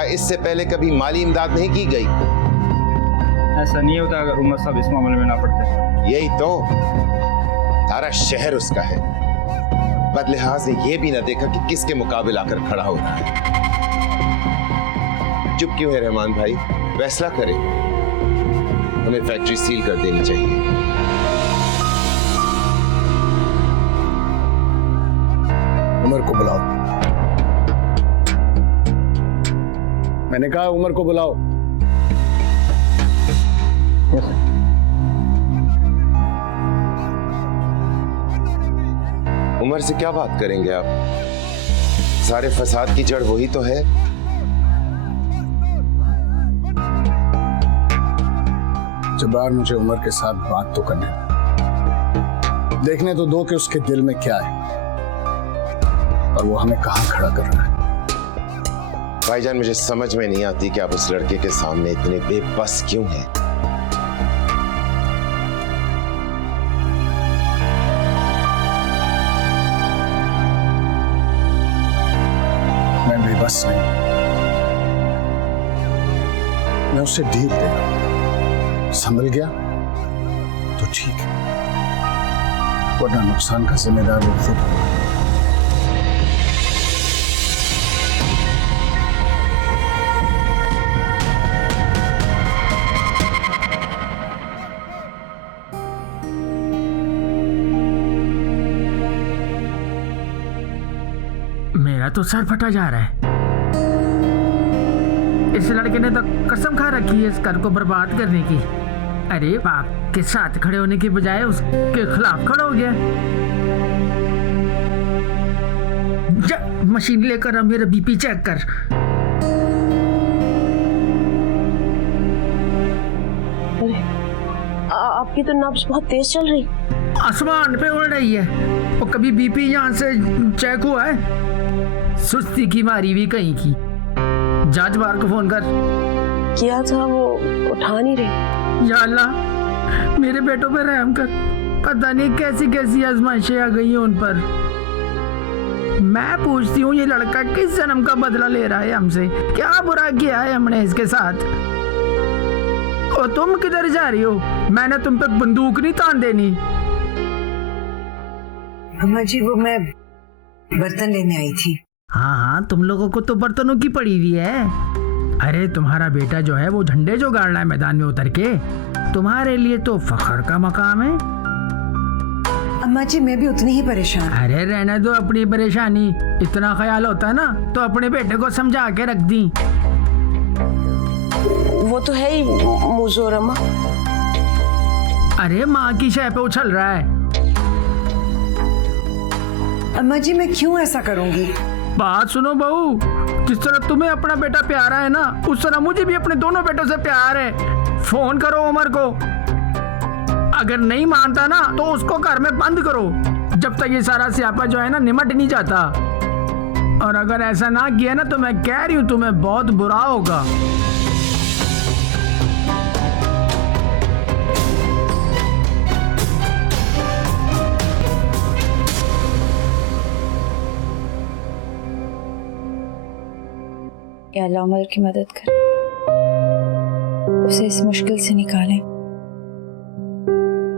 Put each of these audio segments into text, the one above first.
क्या इससे पहले कभी माली इमदाद नहीं की गई? ऐसा नहीं होता अगर उमर साहब इस मामले में ना पड़ते। यही तो, सारा शहर उसका है। बदलिहाज ने यह भी ना देखा कि किसके मुकाबिल आकर खड़ा हो रहा है। चुप क्यों है रहमान भाई? फैसला करें। हमें फैक्ट्री सील कर देनी चाहिए। उमर को बुलाओ। मैंने कहा उमर को बुलाओ। उमर से क्या बात करेंगे आप? सारे फसाद की जड़ वही तो है। जब्बार, मुझे उमर के साथ बात तो करने दो। देखने तो दो कि उसके दिल में क्या है और वो हमें कहां खड़ा कर रहा है। भाईजान, मुझे समझ में नहीं आती कि आप उस लड़के के सामने इतने बेबस क्यों हैं। मैं बेबस नहीं, मैं उसे ढील दे रहा हूं। संभल गया तो ठीक है, वरना नुकसान का जिम्मेदार वो खुद होगा। मेरा तो सर फटा जा रहा है। इस लड़के ने तो कसम खा रखी है इस घर को बर्बाद करने की। अरे बाप के साथ खड़े होने की बजाय उसके खिलाफ खड़ा हो गया। जा मशीन लेकर अब मेरा बीपी चेक कर। आपकी तो नब्ज बहुत तेज चल रही। आसमान पे उड़ रही है। वो कभी बीपी यहाँ से चेक हुआ है? सुस्ती की मारी भी कहीं की। जांच बार को फोन कर। किया था, वो उठा नहीं रही। या अल्लाह, मेरे बेटों पे रहम कर। पता नहीं कैसी कैसी आजमाइशें आ गई हैं उन पर। मैं पूछती हूँ, ये लड़का किस जन्म का बदला ले रहा है हमसे? क्या बुरा किया है हमने इसके साथ? और तुम किधर जा रही हो? मैंने तुम पे बंदूक नहीं तान देनी। अम्मा जी, वो मैं बर्तन लेने आई थी। हाँ हाँ, तुम लोगों को तो बर्तनों की पड़ी हुई है। अरे तुम्हारा बेटा जो है वो झंडे जो गाड़ रहा है मैदान में उतर के, तुम्हारे लिए तो फख्र का मकाम है। अम्मा जी, मैं भी उतनी ही परेशान। अरे रहने दो अपनी परेशानी। इतना ख्याल होता है ना तो अपने बेटे को समझा के रख दी। वो तो है ही मुजोर अम्मा। अरे माँ की शय पे उछल रहा है। अम्मा जी, मैं क्यों ऐसा करूंगी? बात सुनो बहू, जिस तरह तुम्हें अपना बेटा प्यारा है ना, उस तरह मुझे भी अपने दोनों बेटों से प्यार है। फोन करो उमर को। अगर नहीं मानता ना तो उसको घर में बंद करो जब तक ये सारा स्यापा जो है ना निमट नहीं जाता। और अगर ऐसा ना किया ना तो मैं कह रही हूँ तुम्हें बहुत बुरा होगा। या अल्लाह उमर की मदद कर, उसे इस मुश्किल से निकालें।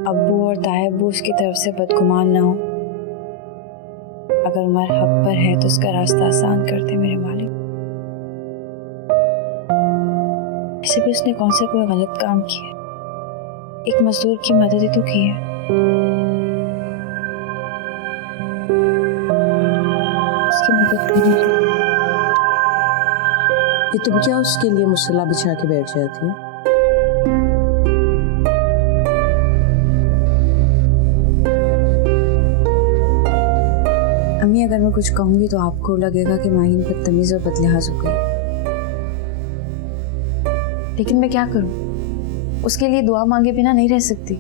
अब्बू और ताया अब्बू उसकी तरफ से बदगुमान ना हो। अगर उमर हक पर है तो उसका रास्ता आसान कर दे मेरे मालिक। ऐसे भी उसने कौन सा कोई गलत काम किया? एक मजदूर की मदद ही तो की है। उसकी मदद करनी। ये तुम क्या उसके लिए मुसल्ला बिछा के बैठ जाती हो? अम्मी, अगर मैं कुछ कहूंगी तो आपको लगेगा कि माहीन बदतमीज और बदलिहाज हो गई, लेकिन मैं क्या करूं? उसके लिए दुआ मांगे बिना नहीं रह सकती।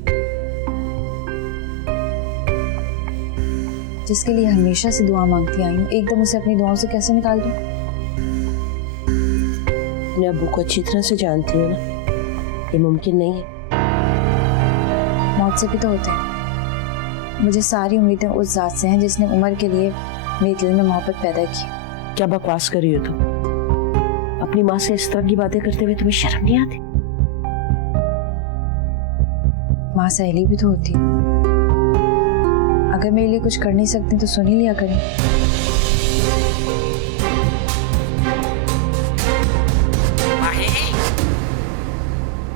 जिसके लिए हमेशा से दुआ मांगती आई हूँ, एकदम उसे अपनी दुआओं से कैसे निकाल दूं? अपने अब्बू को अच्छी तरह से जानती हो ना, ये मुमकिन नहीं है। मौत से भी तो होते हैं। मुझे सारी उम्मीदें उस जात से हैं जिसने उमर के लिए मेरे दिल में मोहब्बत पैदा की। क्या बकवास कर रही हो तुम? अपनी माँ से इस तरह की बातें करते हुए तुम्हें शर्म नहीं आती? माँ सहेली भी तो होती है। अगर मेरे लिए कुछ कर नहीं सकती तो सुन ही लिया करें। माही,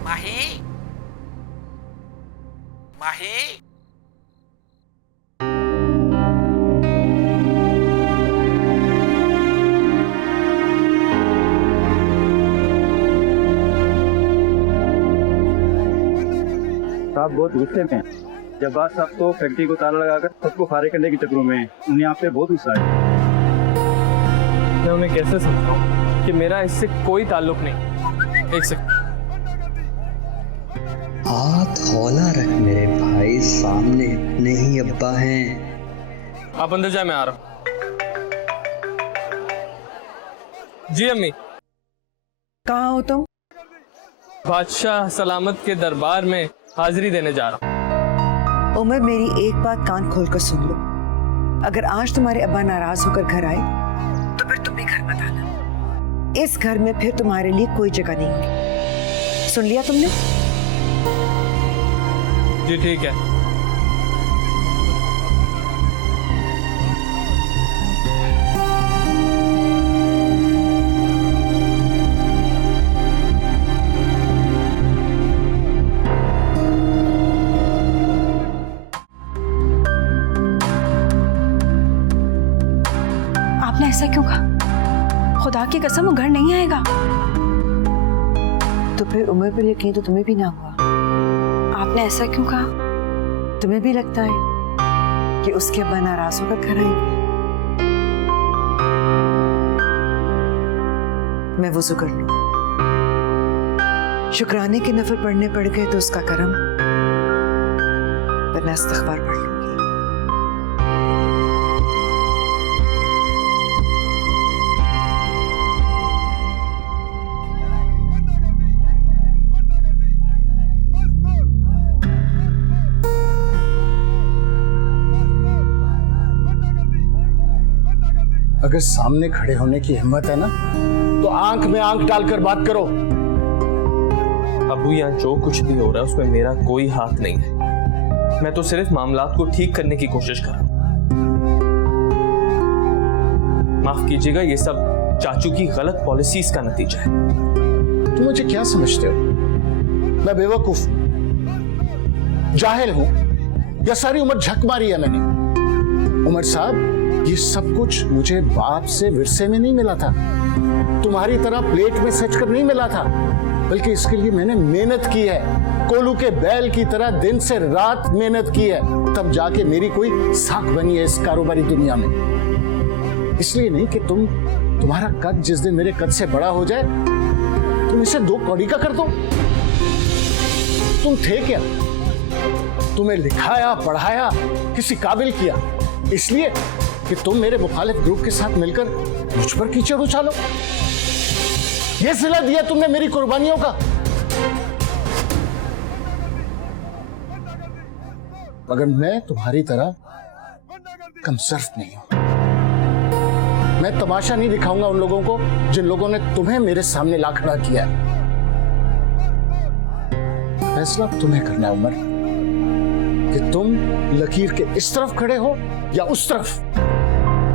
माही, माही। साहब बहुत गुस्से में हैं। जब्बार साहब तो फैक्ट्री को ताला लगाकर सबको फारे करने के चक्रों में हैं। उन्हें आप पे बहुत गुस्सा है। मैं उन्हें कैसे समझाऊं कि मेरा इससे कोई ताल्लुक नहीं। एक सेकंड। हाथ हौला रख मेरे भाई, सामने नहीं अब्बा हैं। आप अंदर जाए, मैं आ रहा हूं। जी अम्मी। कहाँ हो तुम? बादशाह सलामत के दरबार में हाजिरी देने जा रहा हूँ। उमर, मेरी एक बात कान खोलकर सुन लो। अगर आज तुम्हारे अब्बा नाराज होकर घर आए तो फिर तुम भी घर मत आना। इस घर में फिर तुम्हारे लिए कोई जगह नहीं होगी। सुन लिया तुमने? जी ठीक है। आपने ऐसा क्यों कहा? खुदा की कसम वो घर नहीं आएगा। तो फिर उमर पर यकीन तो तुम्हें भी ना हुआ। आपने ऐसा क्यों कहा? तुम्हें भी लगता है कि उसके अब्बा नाराज होकर घर आएंगे? मैं वुज़ू कर लूं। शुक्राने के नफल पढ़ने पड़ गए तो उसका करम, वरना इस्तिग़फ़ार पढ़ लूंगी। अगर सामने खड़े होने की हिम्मत है ना तो आंख में आंख डालकर बात करो। अबू, यहाँ जो कुछ भी हो रहा है उसमें मेरा कोई हाथ नहीं है। मैं तो सिर्फ मामलात को ठीक करने की कोशिश कर रहा हूँ। माफ कीजिएगा, ये सब चाचू की गलत पॉलिसीज का नतीजा है। तुम मुझे क्या समझते हो? मैं बेवकूफ, जाहिल हूं या सारी उम्र झक मारी है मैंने? उमर साहब, ये सब कुछ मुझे बाप से विरसे में नहीं मिला था, तुम्हारी तरह प्लेट में सच कर नहीं मिला था, बल्कि इसके लिए मैंने मेहनत की है। कोलू के बैल की तरह दिन से रात मेहनत की है, तब जाके मेरी कोई साख बनी है इस कारोबारी दुनिया में। इसलिए नहीं कि तुम्हारा कद जिस दिन मेरे कद से बड़ा हो जाए तुम इसे 2 कौड़ी का कर दो। तुम थे क्या? तुम्हें लिखाया पढ़ाया, किसी काबिल किया, इसलिए कि तुम मेरे मुखालिफ ग्रुप के साथ मिलकर मुझ पर कीचड़ उछालो। यह सिला दिया तुमने मेरी कुर्बानियों का। मगर मैं तुम्हारी तरह कमसर्फ नहीं हूं। मैं तमाशा नहीं दिखाऊंगा उन लोगों को जिन लोगों ने तुम्हें मेरे सामने ला खड़ा किया है। फैसला तुम्हें करना है उमर, कि तुम लकीर के इस तरफ खड़े हो या उस तरफ।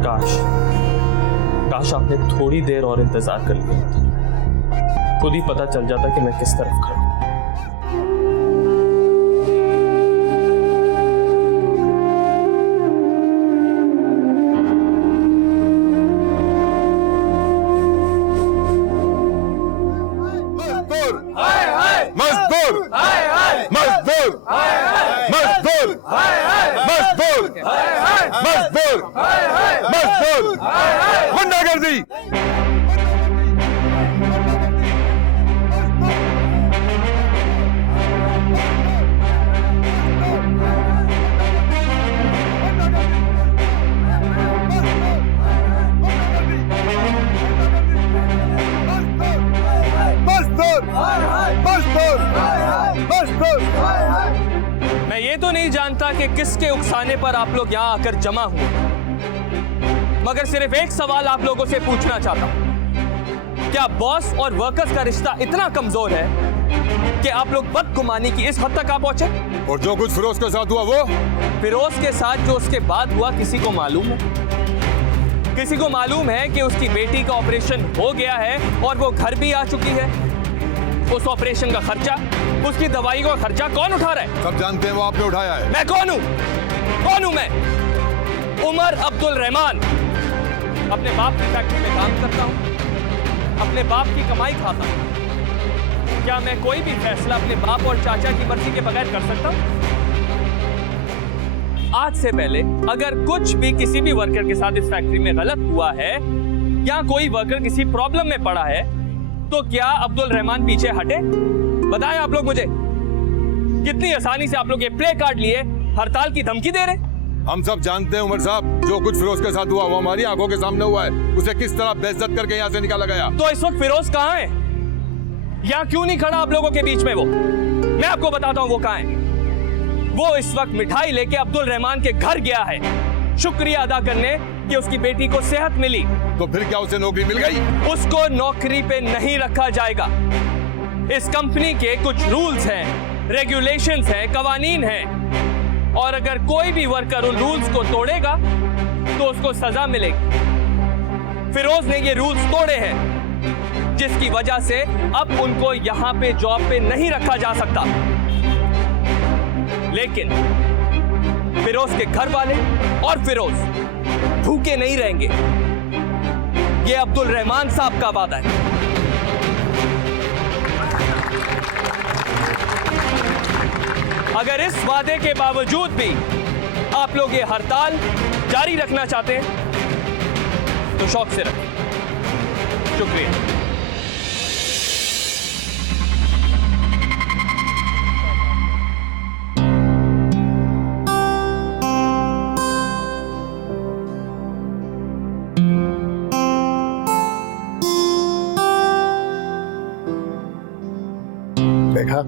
काश आपने थोड़ी देर और इंतजार कर लिया होता, खुद ही पता चल जाता कि मैं किस तरफ खड़ा हूं। मजदूर मजदूर मजदूर मजदूर मजदूर मजदूर गुंडागर्दी। मैं ये तो नहीं जानता कि किसके उकसाने पर आप लोग यहाँ आकर जमा हुए, मगर सिर्फ एक सवाल आप लोगों से पूछना चाहता हूं। क्या बॉस और वर्कर्स का रिश्ता इतना कमजोर है कि आप लोग बदगुमानी की इस हद तक आ पहुंचे? और जो कुछ फिरोज के साथ हुआ वो फिरोज के साथ जो उसके बाद हुआ किसी को मालूम है? किसी को मालूम है कि उसकी बेटी का ऑपरेशन हो गया है और वो घर भी आ चुकी है? उस ऑपरेशन का खर्चा, उसकी दवाई का खर्चा कौन उठा रहा है? सब जानते हैं वो आपने उठाया है। मैं कौन हूं? कौन हूं मैं? उमर अब्दुल रहमान। अपने बाप की फैक्ट्री में काम करता हूं, अपने बाप की कमाई खाता हूं। क्या मैं कोई भी फैसला अपने बाप और चाचा की मर्जी के बगैर कर सकता हूं? आज से पहले अगर कुछ भी किसी भी वर्कर के साथ इस फैक्ट्री में गलत हुआ है या कोई वर्कर किसी प्रॉब्लम में पड़ा है तो क्या अब्दुल रहमान पीछे हटे? बताएं आप लोग मुझे, कितनी आसानी से आप लोग ये प्ले कार्ड लिए हड़ताल की धमकी दे रहे? हम सब जानते हैं उमर साहब, जो कुछ फिरोज के साथ हुआ वो हमारी आंखों के सामने हुआ है। उसे किस तरह बेइज्जत करके यहाँ से निकाला गया। तो इस वक्त फिरोज कहाँ है? यहाँ क्यों नहीं खड़ा आप लोगों के बीच में? वो मैं आपको बताता हूँ वो कहाँ है। वो इस वक्त मिठाई लेके अब्दुल रहमान के घर गया है शुक्रिया अदा करने कि उसकी बेटी को सेहत मिली। तो फिर क्या उसे नौकरी मिल गई? उसको नौकरी पे नहीं रखा जाएगा। इस कंपनी के कुछ रूल्स हैं, रेगुलेशंस हैं, कवानीन हैं, और अगर कोई भी वर्कर उन रूल्स को तोड़ेगा तो उसको सजा मिलेगी। फिरोज ने ये रूल्स तोड़े हैं जिसकी वजह से अब उनको यहां पे जॉब पे नहीं रखा जा सकता। लेकिन फिरोज के घर वाले और फिरोज भूखे नहीं रहेंगे, ये अब्दुल रहमान साहब का वादा है। अगर इस वादे के बावजूद भी आप लोग ये हड़ताल जारी रखना चाहते हैं तो शौक से रखें। शुक्रिया। देखा,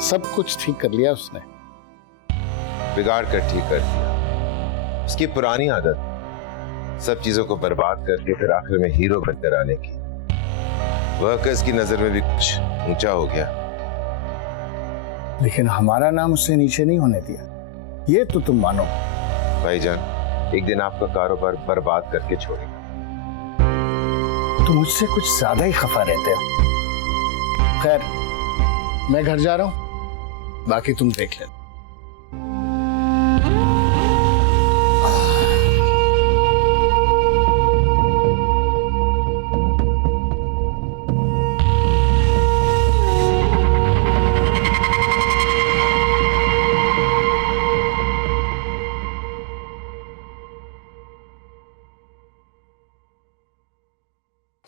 सब कुछ ठीक कर लिया उसने। बिगाड़ कर ठीक कर दिया। उसकी पुरानी आदत सब चीजों को बर्बाद करके फिर आखिर में हीरो बनकर आने की। वर्कर्स की नजर में भी कुछ ऊंचा हो गया। लेकिन हमारा नाम उससे नीचे नहीं होने दिया, ये तो तुम मानो। भाईजान, एक दिन आपका कारोबार बर्बाद करके छोड़ेगा। तुम मुझसे कुछ ज्यादा ही खफा रहते हो। खैर, मैं घर जा रहा हूं, बाकी तुम देख लेना।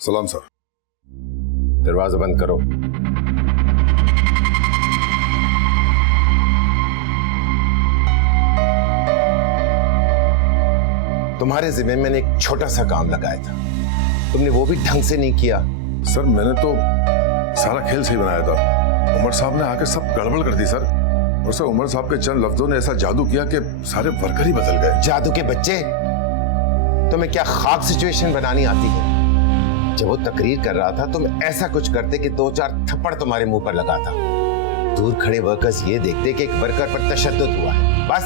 सलाम सर। दरवाजा बंद करो। तुम्हारे जिम्मे मैंने एक छोटा सा काम लगाया था, तुमने वो भी ढंग से नहीं किया। सर, मैंने तो सारा खेल सही बनाया था। उमर साहब ने आके सब गड़बड़ कर दी सर। और सर, उमर साहब के चंद लफ्जों ने ऐसा जादू किया कि सारे वर्कर ही बदल गए। जादू के बच्चे, तुम्हें क्या ख्वाब सिचुएशन बनानी आती है? जब वो तकरीर कर रहा था तुम ऐसा कुछ करते कि 2-4 थप्पड़ तुम्हारे मुंह पर लगाता। दूर खड़े वर्कर्स ये देखते कि एक वर्कर पर तशद्दुद हुआ है, बस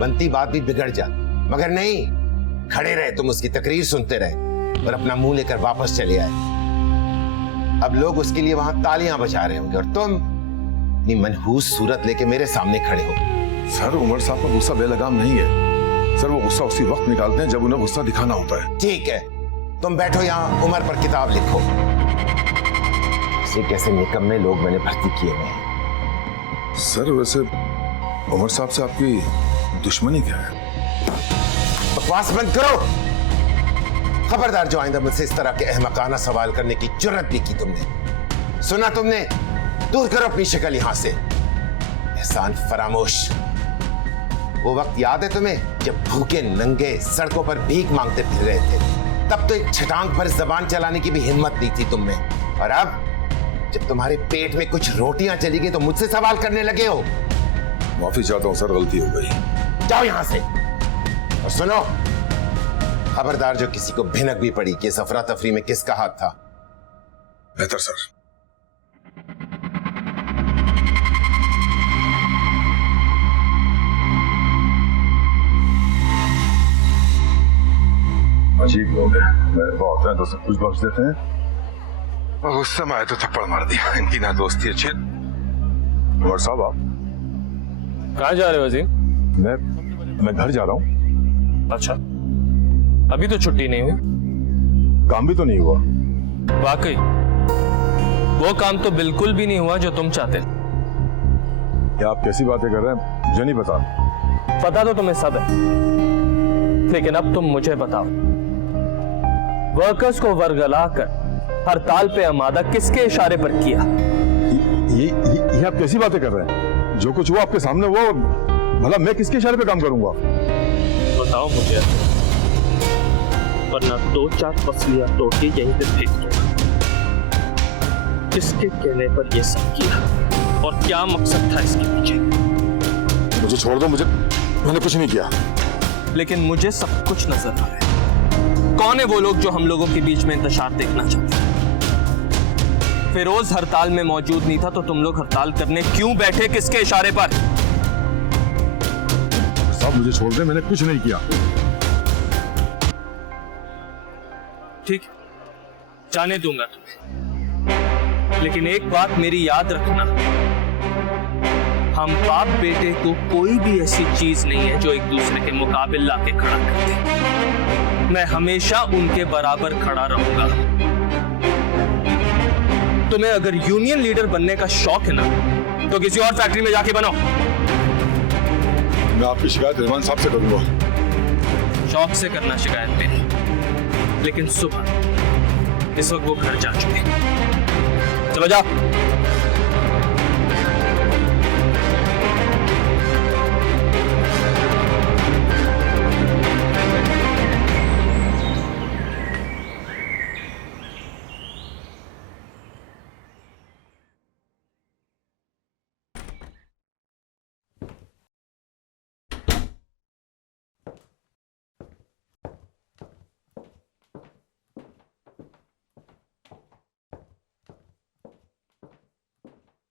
बनती बात भी बिगड़ जाती। मगर नहीं, खड़े रहे तुम, उसकी तकरीर सुनते रहे और अपना मुंह लेकर वापस चले आए। अब लोग उसके लिए वहां तालियां बजा रहे होंगे और तुम अपनी मनहूस सूरत लेके मेरे सामने खड़े हो। सर, उमर साहब का गुस्सा बेलगाम नहीं है सर। वो गुस्सा उसी वक्त निकालते हैं जब उन्हें गुस्सा दिखाना होता है। ठीक है, तुम बैठो यहाँ, उमर पर किताब लिखो। ऐसे कैसे निकम्मे लोग मैंने भर्ती किए हुए हैं। सर, वैसे उमर साहब से आपकी दुश्मनी क्या है? बकवास बंद करो। खबरदार, जो आइंदा मुझसे इस तरह के अहमकाना सवाल करने की जुर्रत भी की तुमने। सुना तुमने? दूर करो अपनी शक्ल यहां से। एहसान फरामोश। वो वक्त याद है तुम्हें जब भूखे नंगे सड़कों पर भीख मांगते फिर रहे थे? तब तो एक छटांग पर जबान चलाने की भी हिम्मत नहीं थी तुम में। और अब जब तुम्हारे पेट में कुछ रोटियां चली गई तो मुझसे सवाल करने लगे हो। माफी चाहता हूं सर, गलती हो गई। जाओ यहां से। और सुनो, खबरदार जो किसी को भिनक भी पड़ी कि इस अफरा तफरी में किसका हाथ था। बेहतर सर। अजीब लोग हैं, मेरे को होते हैं तो सब कुछ बख्श देते हैं और गुस्से में आए तो थप्पड़ मार दिया। इनकी ना दोस्ती अच्छी। उमर साहब आप कहाँ जा रहे हो अजीम? मैं घर जा रहा हूँ। अच्छा, अभी तो छुट्टी नहीं हुई? काम भी तो नहीं हुआ। वाकई वो काम तो बिल्कुल भी नहीं हुआ जो तुम चाहते। क्या आप कैसी बातें कर रहे हैं? मुझे नहीं पता। पता तो तुम्हें सब है, लेकिन अब तुम मुझे बताओ, वर्कर्स को वर्गलाकर हड़ताल पे आमादा किसके इशारे पर किया? ये आप कैसी बातें कर रहे हैं? जो कुछ हुआ आपके सामने हुआ, भला मैं किसके इशारे पे काम करूंगा? बताओ मुझे, वरना 2-4 पसलियां तोड़ के यहीं पे फेंक दूंगा। किसके कहने पर यह सब किया और क्या मकसद था इसके पीछे? मुझे छोड़ दो, मैंने कुछ नहीं किया। लेकिन मुझे सब कुछ नजर आ रहा है। कौन है वो लोग जो हम लोगों के बीच में इंतशार देखना चाहते हैं? फिरोज हड़ताल में मौजूद नहीं था तो तुम लोग हड़ताल करने क्यों बैठे? किसके इशारे पर? साहब मुझे छोड़ दे, मैंने कुछ नहीं किया। ठीक, जाने दूंगा तुम्हें, लेकिन एक बात मेरी याद रखना, हम बाप बेटे को कोई भी ऐसी चीज नहीं है जो एक दूसरे के मुकाबिल लाके खड़ा करते। मैं हमेशा उनके बराबर खड़ा रहूंगा। तुम्हें अगर यूनियन लीडर बनने का शौक है ना, तो किसी और फैक्ट्री में जाके बनो। मैं आपकी शिकायत रहमान साहब से करूंगा। शौक से करना शिकायत मेरी, लेकिन सुबह इस वक्त वो घर जा चुके। चलो जाओ।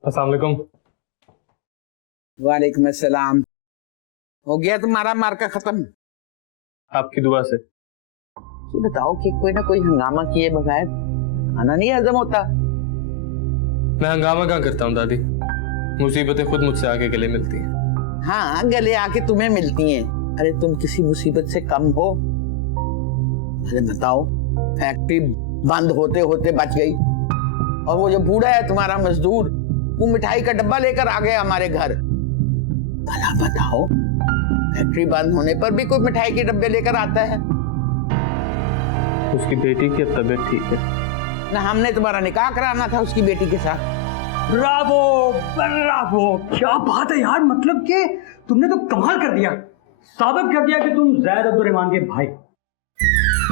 अस्सलाम वालेकुम। वालेकुम अस्सलाम। हो गया तुम्हारा मार्का खत्म? आपकी दुआ से। तो बताओ कि कोई ना कोई हंगामा किए बगैर खाना नहीं हजम होता। मैं हंगामा कहाँ करता हूँ दादी, मुसीबतें खुद मुझसे आके गले मिलती हैं। हाँ, गले आके तुम्हें मिलती हैं। अरे तुम किसी मुसीबत से कम हो? अरे बताओ, फैक्ट्री बंद होते होते बच गई और वो जो बूढ़ा है तुम्हारा मजदूर, वो मिठाई का डब्बा लेकर आ गया हमारे घर। भला बताओ, फैक्ट्री बंद होने पर भी कोई मिठाई के डब्बे लेकर आता है? उसकी बेटी की तबीयत ठीक है ना, हमने तुम्हारा निकाह कराना था उसकी बेटी के साथ। ब्रावो ब्रावो, क्या बात है यार। मतलब कि तुमने तो कमाल कर दिया, साबित कर दिया कि तुम जैद अब्दुर्रहमान के भाई।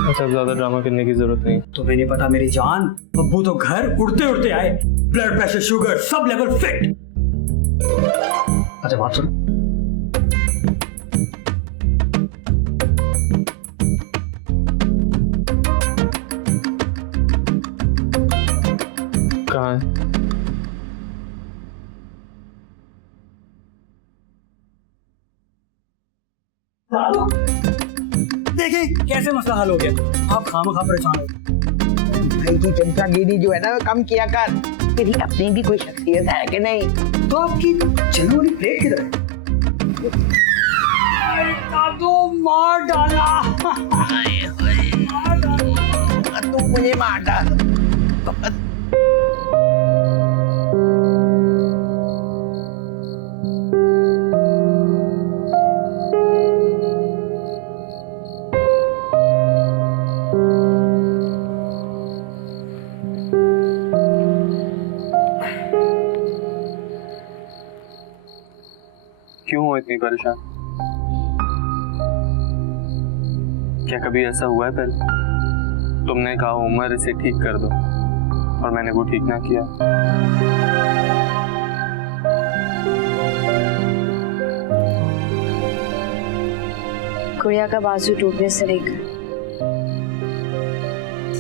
अच्छा, ज्यादा ड्रामा करने की जरूरत नहीं। तुम्हें नहीं पता मेरी जान, अब्बू तो घर उड़ते उड़ते आए, blood pressure sugar sub level fit. अच्छा बात सुन, कहाँ है? देखिए कैसे मसला हल हो गया। आप खामखा परेशान हो। भाई की चमचागिरी जो है ना, वो कम किया कर। तेरी अपनी भी कोई शख्सियत है कि नहीं? तो आपकी चलो वाली प्लेट किधर है? तो मार डाला। तू मुझे मार डाल। क्यों हो इतनी परेशान? क्या कभी ऐसा हुआ है पहले? तुमने कहा उमर इसे ठीक कर दो और मैंने वो ठीक ना किया। गुड़िया का बाजू टूटने से लेकर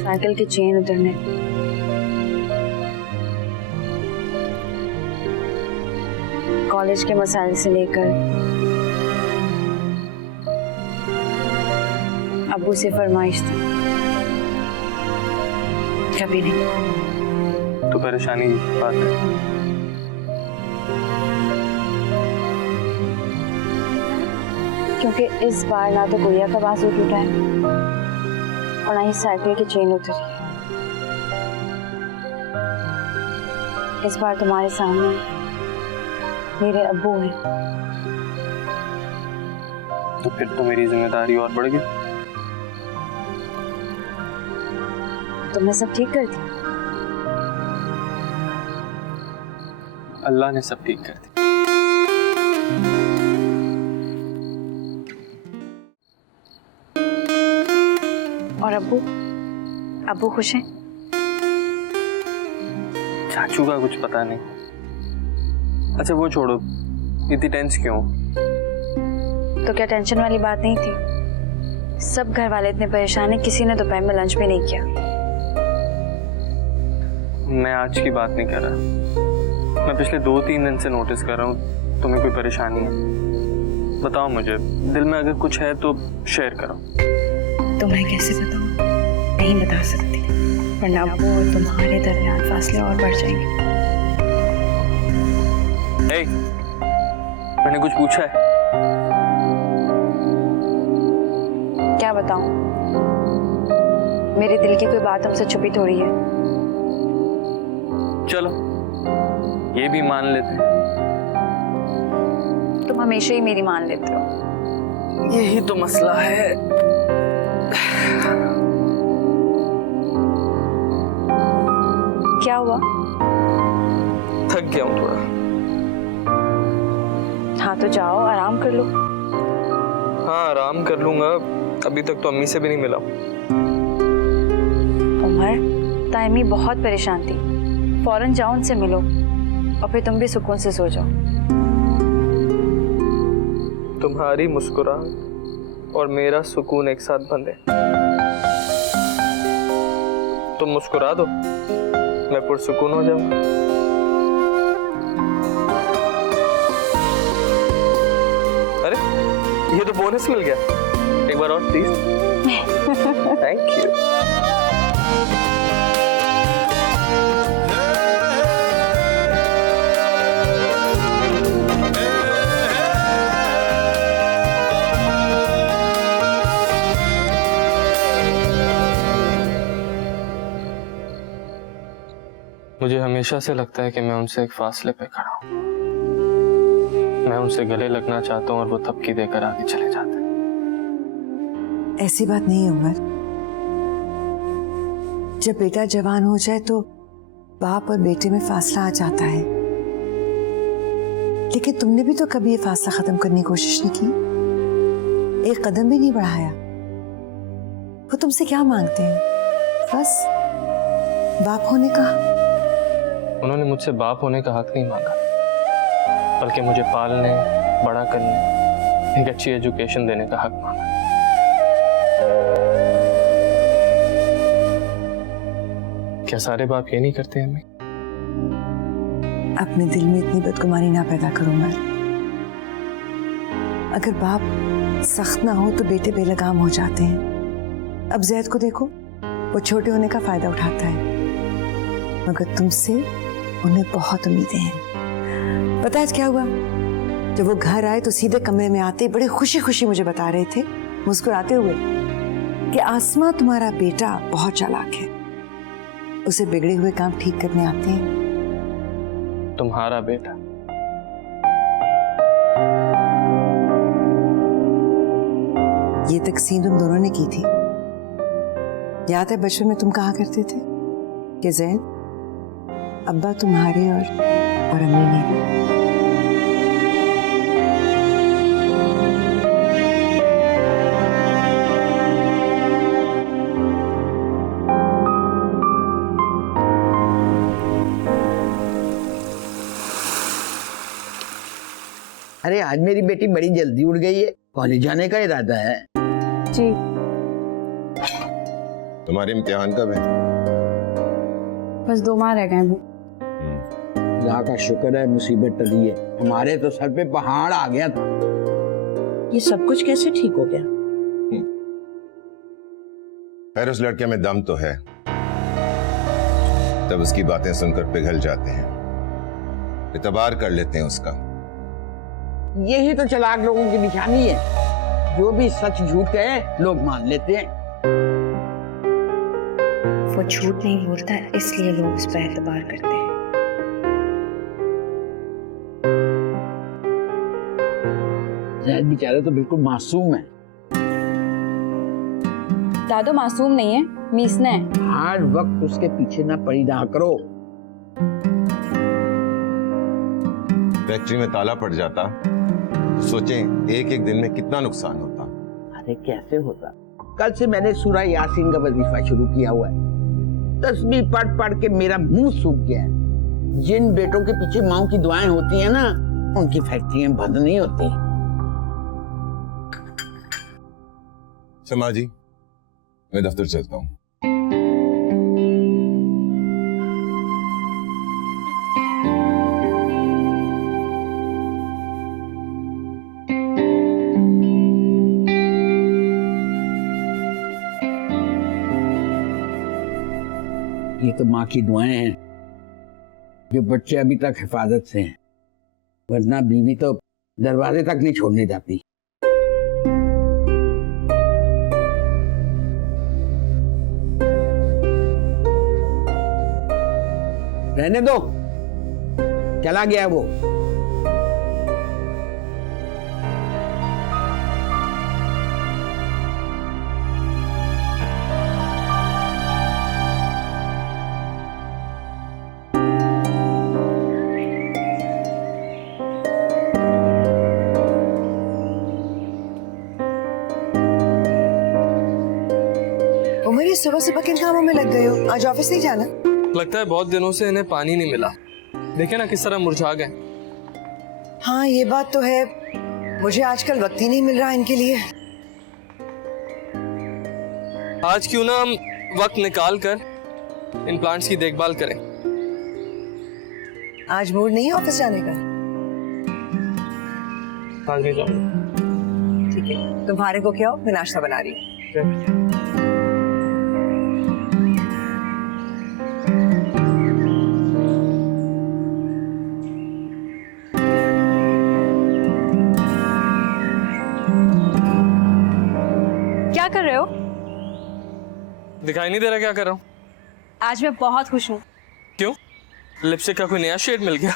साइकिल की चेन उतरने, कॉलेज के मसाइल से लेकर अब्बू से फरमाइश थी, कभी नहीं। तो परेशानी की बात है। क्योंकि इस बार ना तो गुड़िया का बाजू टूटा है और ना ही साइकिल की चेन उतरी है। इस बार तुम्हारे सामने मेरे अब्बू हैं। तो फिर तो मेरी जिम्मेदारी और बढ़ गई। तुमने सब ठीक कर दिया। अल्लाह ने सब ठीक कर दिया। और अब्बू खुश हैं? चाचू का कुछ पता नहीं। अच्छा वो छोड़ो, इतनी टेंस क्यों? तो क्या टेंशन वाली बात नहीं थी? सब घर वाले इतने परेशान हैं, किसी ने दोपहर में लंच भी नहीं किया। मैं आज की बात नहीं कर रहा, मैं पिछले 2-3 दिन से नोटिस कर रहा हूँ तुम्हें कोई परेशानी है। बताओ मुझे, दिल में अगर कुछ है तो शेयर करो। तुम्हें कैसे बताऊं? नहीं बता सकती, वरना अब्बू और तुम्हारे दरमियान फासले और बढ़ जाएंगे। ए, मैंने कुछ पूछा है? क्या बताऊं? मेरे दिल की कोई बात हमसे छुपी थोड़ी है। चलो ये भी मान लेते हैं। तुम हमेशा ही मेरी मान लेते हो। यही तो मसला है। क्या हुआ? थक गया हूँ थोड़ा। हाँ तो जाओ आराम कर लो। हाँ आराम कर लूंगा, अभी तक तो अम्मी से भी नहीं मिला। उमर, तायमी बहुत परेशान थी, फौरन जाओ उनसे मिलो और फिर तुम भी सुकून से सो जाओ। तुम्हारी मुस्कुराहट और मेरा सुकून एक साथ बंद है। तुम मुस्कुरा दो, मैं पुरसुकून हो जाऊंगा। अरे ये तो बोनस मिल गया, एक बार और प्लीज। Thank you. मुझे हमेशा से लगता है कि मैं उनसे एक फासले पे खड़ा हूं। मैं उनसे गले लगना चाहता हूं और वो थपकी देकर आगे चले जाते हैं। ऐसी बात नहीं है उमर। जब बेटा जवान हो जाए तो बाप और बेटे में फासला आ जाता है, लेकिन तुमने भी तो कभी ये फासला खत्म करने की कोशिश नहीं की, एक कदम भी नहीं बढ़ाया। वो तुमसे क्या मांगते हैं? बस बाप होने का। उन्होंने मुझसे बाप होने का हक नहीं मांगा, बल्कि मुझे पालने, बड़ा करने, एक अच्छी एजुकेशन देने का हक मांगा। क्या सारे बाप ये नहीं करते अम्मी? अपने दिल में इतनी बदगुमानी ना पैदा करो उमर। अगर बाप सख्त ना हो तो बेटे बेलगाम हो जाते हैं। अब जैद को देखो, वो छोटे होने का फायदा उठाता है, मगर तुमसे उन्हें बहुत उम्मीदें हैं। पता है आज क्या हुआ? जब वो घर आए तो सीधे कमरे में आते बड़े खुशी खुशी मुझे बता रहे थे, मुस्कुराते हुए, कि आसमा तुम्हारा बेटा बहुत चालाक है, उसे बिगड़े हुए काम ठीक करने आते हैं। तुम्हारा बेटा? ये तकसीम तुम दोनों ने की थी। याद है बचपन में तुम कहा करते थे कि जैद, अब्बा तुम्हारे और अम्मी मेरे। अरे आज मेरी बेटी बड़ी जल्दी उड़ गई है, कॉलेज जाने का इरादा है? जी। तुम्हारे इम्तिहान कब है? बस 2 माह रह गए हैं। अल्लाह का शुक्र है मुसीबत टली है, हमारे तो सर पे पहाड़ आ गया था। ये सब कुछ कैसे ठीक हो गया? खैर उस लड़के में दम तो है, तब उसकी बातें सुनकर पिघल जाते हैं, इतबार कर लेते हैं उसका। यही तो चालाक लोगों की निशानी है, जो भी सच झूठ कहे लोग मान लेते हैं। वो झूठ नहीं बोलता है, इसलिए लोग उस पर एतबार करते हैं। जैद बेचारे तो बिल्कुल मासूम है। दादो मासूम नहीं है, मीसना है। हर वक्त उसके पीछे ना पड़ी रहा करो। फैक्ट्री में ताला पड़ जाता तो सोचें एक एक दिन में कितना नुकसान होता। अरे कैसे होता, कल से मैंने सूरा यासीन का वजीफा शुरू किया हुआ है। तस्बीह पढ़ पढ़ के मेरा मुंह सूख गया है। जिन बेटों के पीछे माओ की दुआएं होती है ना, उनकी फैक्ट्रियां बंद नहीं होती। शमा जी, मैं दफ्तर चलता हूँ। ये तो माँ की दुआएं हैं, जो बच्चे अभी तक हिफाजत से हैं, वरना बीवी तो दरवाजे तक नहीं छोड़ने जाती। रहने दो, चला गया वो। उमर, ये सुबह सुबह किन कामों में लग गए हो? आज ऑफिस नहीं जाना? लगता है बहुत दिनों से इन्हें पानी नहीं मिला। देखे ना किस तरह मुरझा गए। हाँ ये बात तो है, मुझे आजकल वक्त ही नहीं मिल रहा इनके लिए। आज क्यों ना हम वक्त निकाल कर इन प्लांट्स की देखभाल करें। आज मूड नहीं है ऑफिस जाने का? हाँ जी जाऊंगा। ठीक है, तुम्हारे को क्या हो, मैं नाश्ता बना रही हूँ। क्या कर रहे हो? दिखाई नहीं दे रहा क्या कर रहा हूँ? आज मैं बहुत खुश हूँ। क्यों? लिपस्टिक का कोई नया शेड मिल गया?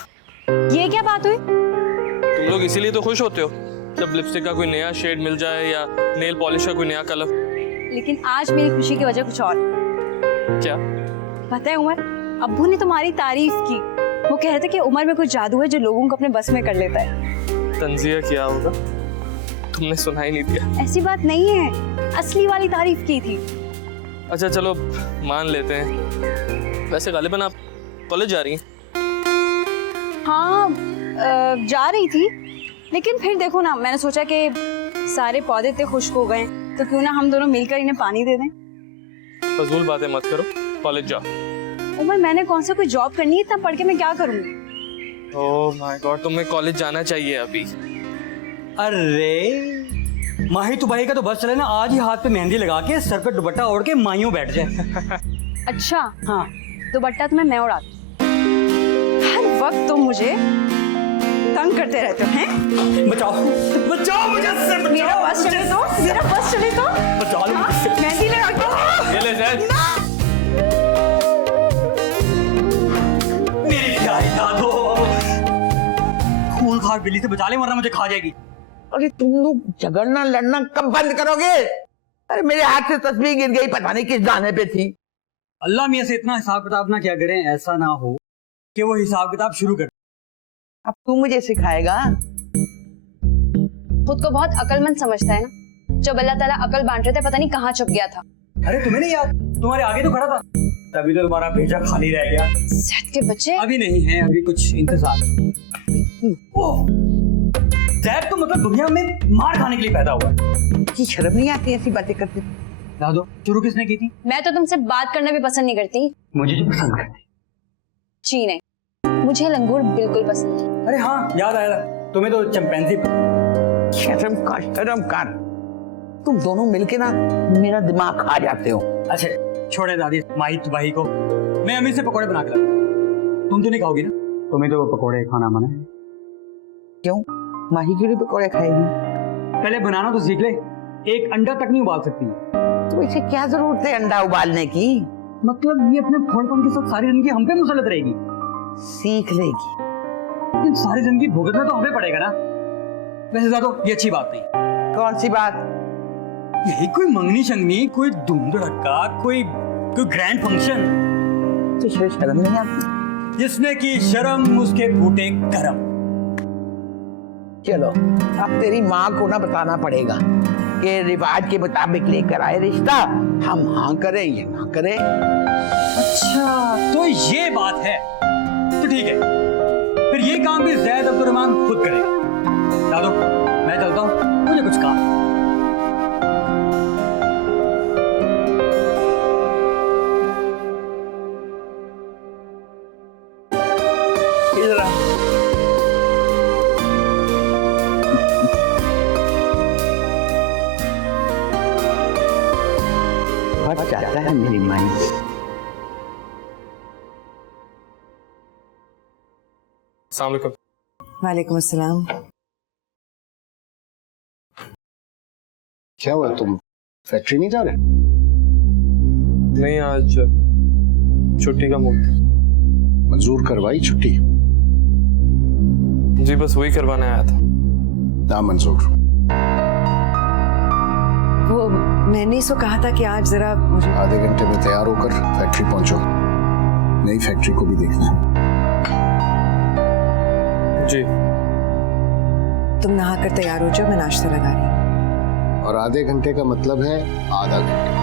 ये क्या बात हुई? तुम लोग इसीलिए तो खुश होते हो जब लिपस्टिक का कोई नया शेड मिल जाए या नेल पॉलिश का कोई नया कलर। लेकिन आज मेरी खुशी की वजह कुछ और। क्या? पता है उमर, अब्बू ने तुम्हारी तारीफ की। वो कह रहे थे कि उमर में कुछ जादू है जो लोगों को अपने बस में कर लेता है। तंजिया किया होगा, तुमने सुना ही नहीं दिया। ऐसी बात नहीं है, असली वाली तारीफ की थी। अच्छा चलो मान लेते हैं। वैसे गालिबन आप कॉलेज जा रही हैं? हाँ जा रही थी, लेकिन फिर देखो ना, मैंने सोचा कि सारे पौधे इतने खुश्क हो गए तो क्यों ना हम दोनों मिलकर इन्हें पानी दे दें। फजूल बातें मत करो, कॉलेज जाओ। उमर मैंने कौन सा कोई जॉब करनी है, इतना पढ़ के मैं क्या करूँगी? ओह माय गॉड, तुम्हें कॉलेज जाना चाहिए अभी। अरे माही तो भाई का तो बस चले ना, आज ही हाथ पे मेहंदी लगा के सर पे दुपट्टा ओढ़ के माइयों बैठ जाए। अच्छा हाँ, दुपट्टा तुम्हें मैं उड़ाती। हर वक्त तुम मुझे तंग करते रहते हो हैं? बचाओ बचाओ मुझे से बचाओ। मेरा बस चले तो, मेरा बस चले तो बचा लो। हाँ, मेहंदी लगा के। ये ले जैद। मेरी प्यारी दादो, खून खार बिल्ली से बचा ले वरना मुझे खा जाएगी। अरे तुम लोग झगड़ना लड़ना कब बंद करोगे? अरे मेरे हाथ से तस्वीर गिर गई, पता नहीं किस दाने पे थी। अल्लाह मियां से इतना हिसाब किताब ना क्या करें, ऐसा ना हो कि वो हिसाब किताब शुरू कर। अब तू मुझे सिखाएगा? खुद को बहुत अकलमंद समझता है ना, जब अल्लाह ताला अकल बांट रहे थे पता नहीं कहाँ छुप गया था। अरे तुम्हें नहीं याद, तुम्हारे आगे तो खड़ा था, तभी तो तुम्हारा भेजा खाली रह गया। सेठ के बच्चे अभी नहीं है, अभी कुछ इंतजार। जैद तो मतलब दुनिया में मार खाने के लिए पैदा हुआ है। की शर्म नहीं आती ऐसी बातें करते? दादो शुरू किसने की थी? मैं तो तुमसे बात करना भी पसंद नहीं करती। मुझे जो पसंद करती। जी नहीं, मुझे लंगूर बिल्कुल पसंद नहीं। अरे हाँ याद आया, तुम्हें तो चैंपियनशिप। शर्म कर। तुम दोनों मिलके ना मेरा दिमाग खा जाते हो। अच्छा छोड़े दादी माहित भाई को, मैं अमीर से पकोड़े बना के लाऊं। तुम तो नहीं खाओगी ना? तुम्हें तो पकोड़े खाना मना है। क्यों? माही के लिए पकौड़े खाएगी? पहले बनाना तो सीख ले, एक अंडा तक नहीं उबाल सकती। तो इसे क्या जरूरत है अंडा उबालने की? मतलब ये अपने फोड़पन के साथ सारी जिंदगी हम पे मुसलत रहेगी। सीख लेगी। लेकिन सारी जिंदगी भुगतना तो हमें पड़ेगा ना। वैसे दादो ये अच्छी बात नहीं। कौन सी बात? यही कोई मंगनी शंगनी, कोई धूम धड़का, कोई ग्रैंड फंक्शन। तो शर्म नहीं आती? जिसने की शर्म उसके फूटे करम। चलो अब तेरी माँ को ना बताना पड़ेगा कि रिवाज के मुताबिक लेकर आए रिश्ता, हम हाँ करें या ना करें। अच्छा तो ये बात है, तो ठीक है, फिर ये काम भी ज़ैद अब्दुर्रहमान खुद करेगा। दादो मैं चलता हूँ, मुझे कुछ काम। इधर आ। बहुत चाहता है मेरी माई। अस्सलाम वालेकुम। वालेकुम अस्सलाम। क्या हुआ, तुम फैक्ट्री नहीं जा रहे? नहीं, आज छुट्टी का मूड था। मंजूर करवाई छुट्टी? जी बस वही करवाने आया था। ना मंजूर। वो मैंने इसको कहा था कि आज जरा मुझे आधे घंटे में तैयार होकर फैक्ट्री पहुंचो, नई फैक्ट्री को भी देखना है। जी तुम नहा कर तैयार हो जाओ, मैं नाश्ता लगा रही हूँ। और आधे घंटे का मतलब है आधा घंटा।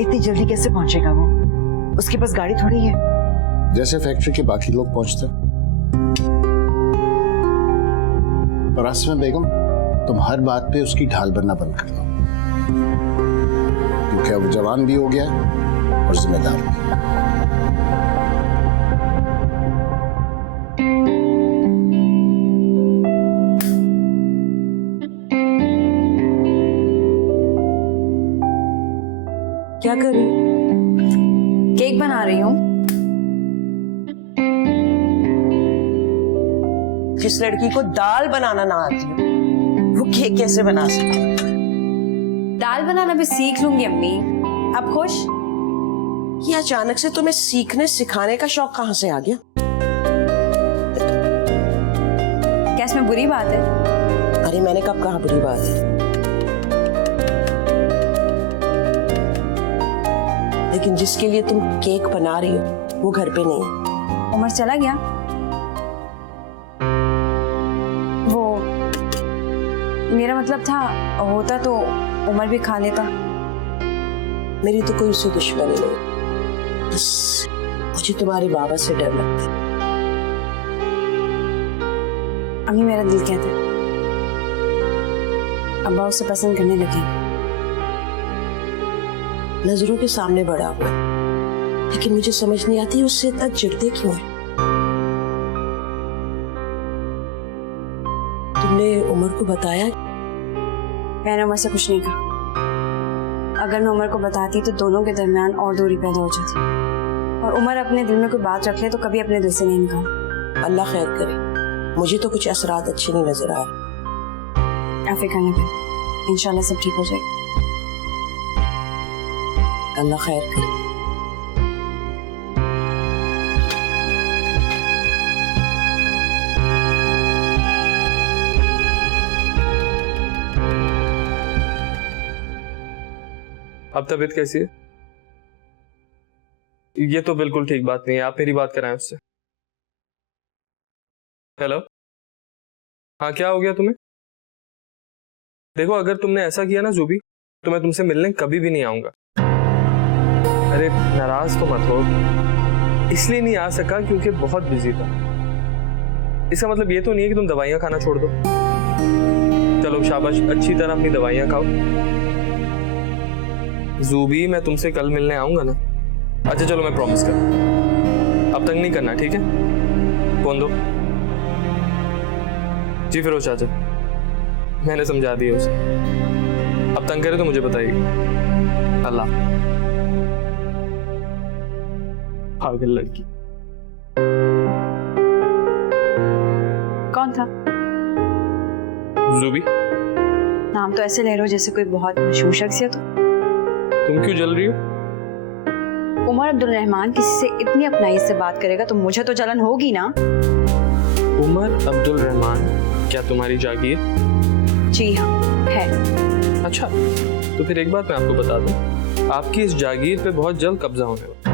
इतनी जल्दी कैसे पहुंचेगा वो? उसके पास गाड़ी थोड़ी है। जैसे फैक्ट्री के बाकी लोग पहुंचते। और आसमा बेगम, तुम हर बात पे उसकी ढाल बनना बंद कर दो, क्योंकि अब जवान भी हो गया और जिम्मेदार भी। क्या कर रही हूँ? केक बना रही हूँ। जिस लड़की को दाल बनाना ना आती हो वो केक कैसे बना सकती है? दाल बनाना भी सीख लूंगी अम्मी। आप खुश? ये अचानक से तुम्हें सीखने सिखाने का शौक कहाँ से आ गया? क्या इसमें बुरी बात है? अरे मैंने कब कहा बुरी बात है? लेकिन जिसके लिए तुम केक बना रही हो वो घर पे नहीं है। उमर चला गया। वो मेरा मतलब था, होता तो उमर भी खा लेता। मेरी तो कोई उससे दुश्मनी नहीं, बस मुझे तुम्हारे बाबा से डर लगता है। अम्मी मेरा दिल कहता है अब्बा उसे पसंद करने लगे। नजरों के सामने बड़ा हुआ, लेकिन मुझे समझ नहीं आती उससे इतना चिढ़ते क्यों है। तुमने उमर को बताया? मैंने उमर से कुछ नहीं कहा। अगर मैं उमर को बताती तो दोनों के दरमियान और दूरी पैदा हो जाती, और उमर अपने दिल में कोई बात रख ले तो कभी अपने दिल से नहीं निकाल। अल्लाह खैर करे, मुझे तो कुछ असरात अच्छे नहीं नजर आ रहे। आप फिक्र न करें, इंशाल्लाह सब ठीक हो जाएगा। अल्लाह खैर करे। अब तबीयत कैसी है? ये तो बिल्कुल ठीक बात नहीं है, आप मेरी बात कराएं उससे। हेलो, हाँ क्या हो गया तुम्हें? देखो अगर तुमने ऐसा किया ना जूबी, तो मैं तुमसे मिलने कभी भी नहीं आऊंगा। अरे नाराज तो मत हो, इसलिए नहीं आ सका क्योंकि बहुत बिजी था। इसका मतलब ये तो नहीं है कि तुम दवाइयाँ खाना छोड़ दो। चलो शाबाश, अच्छी तरह अपनी दवाइयाँ खाओ। जूबी, मैं तुमसे कल मिलने आऊंगा ना? अच्छा चलो, मैं प्रॉमिस कर, अब तंग नहीं करना, ठीक है? फोन दो। जी फिरोज चाचा, मैंने समझा दिया उसे, अब तंग करे तो मुझे बताइए। अल्लाह। पागल लड़की। कौन था? जूबी। नाम तो ऐसे ले रहे हो जैसे कोई बहुत मशहूर शख्सियत हो। तुम क्यों जल रही हो? उमर अब्दुल रहमान किसी से इतनी अपनाई से बात करेगा तो मुझे तो जलन होगी ना। उमर अब्दुल रहमान क्या तुम्हारी जागीर? जी हाँ, है। अच्छा, तो फिर एक बात मैं आपको बता दूं, आपकी इस जागीर पे बहुत जल्द कब्जा होने वाला है।